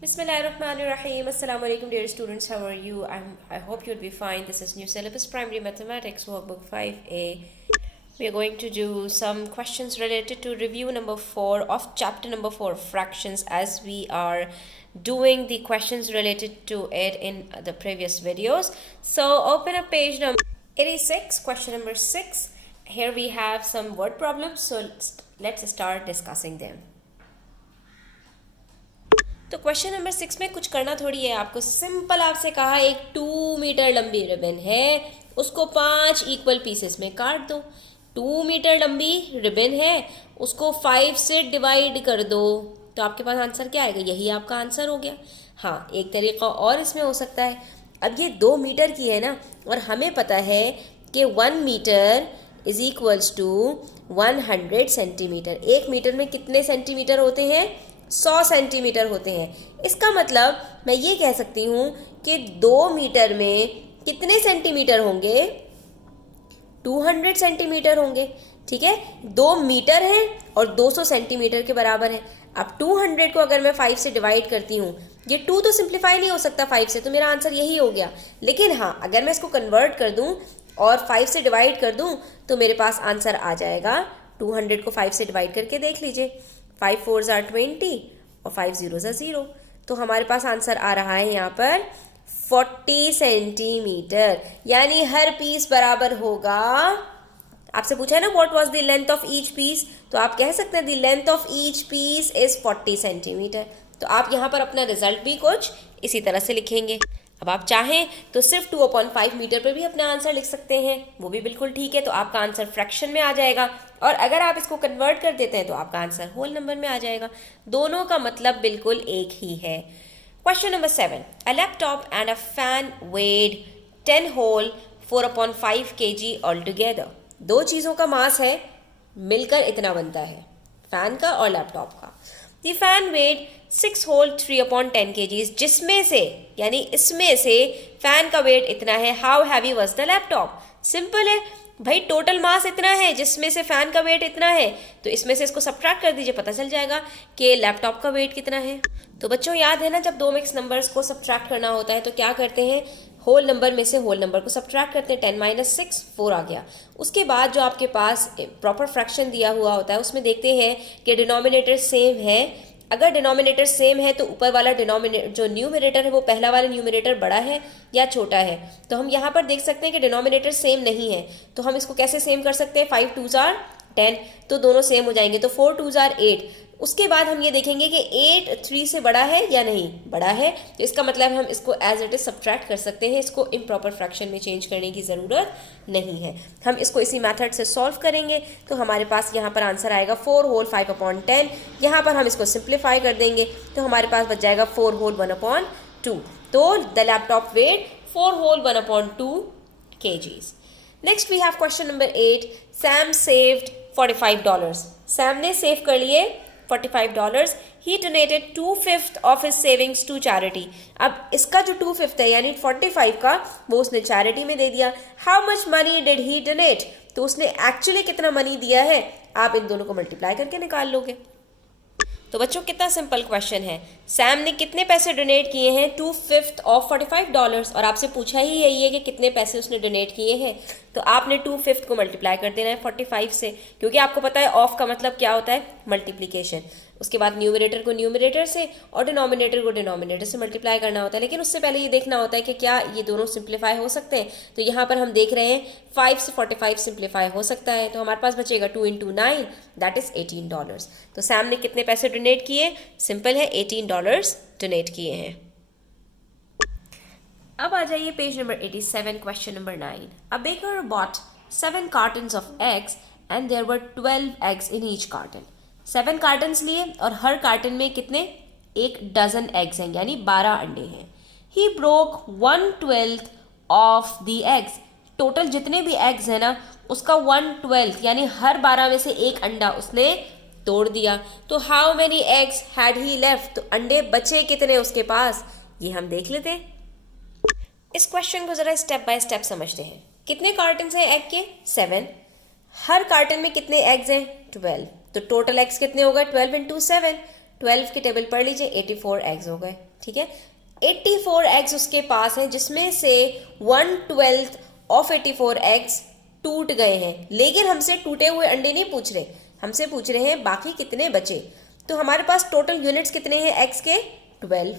Bismillahirrahmanirrahim. Assalamu alaikum, dear students. How are you? I hope you'll be fine. This is New Syllabus Primary Mathematics Workbook 5A. We are going to do some questions related to review number 4 of chapter number 4, fractions, as we are doing the questions related to it in the previous videos. So open up page number 86, question number 6. Here we have some word problems. So let's start discussing them. तो question number 6 में कुछ करना थोड़ी है आपको, simple आपसे कहा एक 2 मीटर लंबी रिबन है, उसको 5 इक्वल पीसेस में काट दो। 2 मीटर लंबी रिबन है, उसको 5 से डिवाइड कर दो, तो आपके पास आंसर क्या आएगा? यही आपका आंसर हो गया। हाँ, एक तरीका और इसमें हो सकता है। अब ये 2 मीटर की है ना, और हमें पता है कि 1 metre is equals to 100 centimetre. 1 metre में कितने सेंटीमीटर होते हैं? 100 सेंटीमीटर होते हैं। इसका मतलब मैं ये कह सकती हूँ कि 2 मीटर में कितने सेंटीमीटर होंगे? 200 सेंटीमीटर होंगे। ठीक है, 2 मीटर है और 200 सेंटीमीटर के बराबर है। अब 200 को अगर मैं 5 से डिवाइड करती हूँ, ये 2 तो सिंप्लीफाई नहीं हो सकता 5 से, तो मेरा आंसर यही हो गया। लेकिन हाँ, अगर मैं इसको कन्वर्ट कर दूँ और 5 से डिवाइड कर दूँ तो मेरे पास आंसर आ जाएगा। 200 को 5 से डिवाइड करके देख लीजिए, 5 4s are 20 और 5 zeros are 0, तो हमारे पास आंसर आ रहा है यहाँ पर 40 सेंटीमीटर, यानी हर पीस बराबर होगा। आपसे पूछा है ना what was the length of each piece, तो आप कह सकते हैं the length of each piece is 40 centimetre. तो आप यहाँ पर अपना रिजल्ट भी कुछ इसी तरह से लिखेंगे। अब आप चाहें तो सिर्फ 2/5 मीटर पर भी अपना आंसर लिख सकते हैं, वो भी बिल्कुल ठीक है। तो आपका आंसर फ्रैक्शन में आ जाएगा, और अगर आप इसको कन्वर्ट कर देते हैं तो आपका आंसर होल नंबर में आ जाएगा। दोनों का मतलब बिल्कुल एक ही है। Question number 7, a laptop and a fan weighed 10 whole 4/5 kg all together. 2 चीज़ों का मास है, मिलकर इतना बनता है, फैन का और लैपटॉप का। The fan weight 6 whole 3/10 kg, जिसमें से यानी इसमें से फैन का वेट इतना है। How heavy was the laptop? Simple है भाई, टोटल मास इतना है जिसमें से फैन का वेट इतना है, तो इसमें से इसको सब्ट्रैक्ट कर दीजिए, पता चल जाएगा कि लैपटॉप का वेट कितना है। तो बच्चों याद है ना, जब 2 मिक्स नंबर्स को सब्ट्रैक्ट करना होता है तो क्या करते हैं? होल नंबर में से होल नंबर को सब्ट्रैक्ट करते हैं। 10 - 6 4 आ गया। उसके बाद जो आपके पास प्रॉपर फ्रैक्शन दिया हुआ होता है उसमें देखते हैं कि डिनोमिनेटर सेम है। अगर डिनोमिनेटर सेम है तो ऊपर वाला डिनोमिनेटर जो न्यूमरेटर है वो पहला वाला न्यूमरेटर बड़ा है या छोटा है। तो हम यहाँ पर देख सकते हैं कि डिनोमिनेटर सेम नहीं है, तो हम इसको कैसे सेम कर सकते हैं? 5 2s are 10, तो दोनों सेम हो जाएंगे, तो 4 2s are 8। उसके बाद हम ये देखेंगे कि 8 3 से बड़ा है या नहीं, बड़ा है, तो इसका मतलब हम इसको एज इट इज सब्ट्रैक्ट कर सकते हैं। इसको इम्प्रॉपर फ्रैक्शन में चेंज करने की ज़रूरत नहीं है। हम इसको इसी मेथड से सॉल्व करेंगे, तो हमारे पास यहाँ पर आंसर आएगा 4 होल 5/10। यहाँ पर हम इसको सिंप्लीफाई कर देंगे तो हमारे पास बच जाएगा 4 होल 1/2। तो the laptop weight 4 whole 1/2 kgs। Next we have question number 8, Sam saved $45। Sam ने सेव कर लिए $45। He donated 2/5 of his savings to charity. अब इसका जो 2/5 है यानी 45 का, वो उसने चैरिटी में दे दिया। How much money did he donate? तो उसने एक्चुअली कितना मनी दिया है, आप इन दोनों को मल्टीप्लाई करके निकाल लोगे। तो बच्चों कितना सिंपल क्वेश्चन है। सैम ने कितने पैसे डोनेट किए हैं? 2/5 ऑफ $45, और आपसे पूछा ही यही है कि कितने पैसे उसने डोनेट किए हैं। तो आपने 2/5 को मल्टीप्लाई कर देना है 45 से, क्योंकि आपको पता है ऑफ का मतलब क्या होता है? मल्टीप्लीकेशन। उसके बाद न्यूमरेटर को न्यूमरेटर से और डिनोमिनेटर को डिनोमिनेटर से मल्टीप्लाई करना होता है, लेकिन उससे पहले ये देखना होता है कि क्या ये दोनों सिंप्लीफाई हो सकते हैं। तो यहाँ पर हम देख रहे हैं 5 से 45 सिंप्लीफाई हो सकता है, तो हमारे पास बचेगा 2 × 9 दैट इज $18। तो सैम ने कितने पैसे डोनेट किए? सिंपल है, $18 डोनेट किए हैं। अब आ जाइए page number 87, question number 9। A baker bought 7 cartons of eggs and there were 12 eggs in each carton. 7 cartons लिए और हर कार्टन में कितने? 1 डजन एग्स हैं, यानी 12 अंडे हैं। He broke 1/12 of the eggs. Total जितने भी एग्स हैं ना, उसका 1/12 यानी हर 12 में से 1 अंडा उसने तोड़ दिया। तो how many eggs had he left? तो अंडे बचे कितने उसके पास, ये हम देख लेते हैं। इस क्वेश्चन को जरा स्टेप बाय स्टेप समझते हैं। कितने कार्टन हैं एग के? 7। हर कार्टन में कितने एग्स हैं? 12। तो टोटल एग्स कितने हो गए? 12 × 7। 12 की टेबल पढ़ लीजिए, 84 एग्स हो गए। ठीक है। 84 एग्स उसके पास हैं, जिसमें से 1/12 ऑफ 84 एग्स टूट गए हैं, लेकिन हमसे टूटे हुए अंडे नहीं पूछ रहे, हमसे पूछ रहे हैं बाकी कितने बचे। तो हमारे पास टोटल यूनिट्स कितने हैं एग्स के? 12,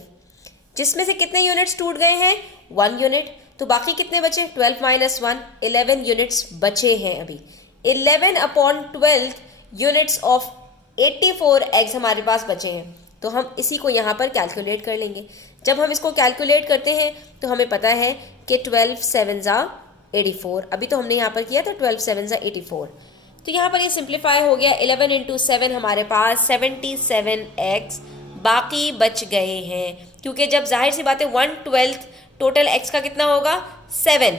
जिसमें से कितने यूनिट्स टूट गए हैं? 1 यूनिट। तो बाकी कितने बचे? 12 - 1, 11 यूनिट्स बचे हैं अभी। 11/12 यूनिट्स ऑफ 84 एग्स हमारे पास बचे हैं, तो हम इसी को यहाँ पर कैलकुलेट कर लेंगे। जब हम इसको कैलकुलेट करते हैं तो हमें पता है कि 12 7 = 84, अभी तो हमने यहाँ पर किया था 12 7 = 84, तो यहाँ पर ये सिंप्लीफाई हो गया। 11 × 7 हमारे पास 77 एग्स बाकी बच गए हैं, क्योंकि जब जाहिर सी बात है 1/12 टोटल एग्स का कितना होगा? 7,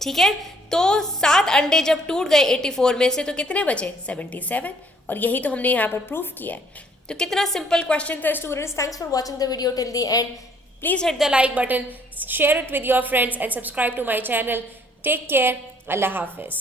ठीक है। तो 7 अंडे जब टूट गए 84 में से तो कितने बचे? 77, और यही तो हमने यहाँ पर प्रूफ किया है। तो कितना सिंपल क्वेश्चन था students. Thanks for watching the video till the end. Please hit the like button, share it with your friends and subscribe to my channel. Take care, अल्लाह हाफिज़।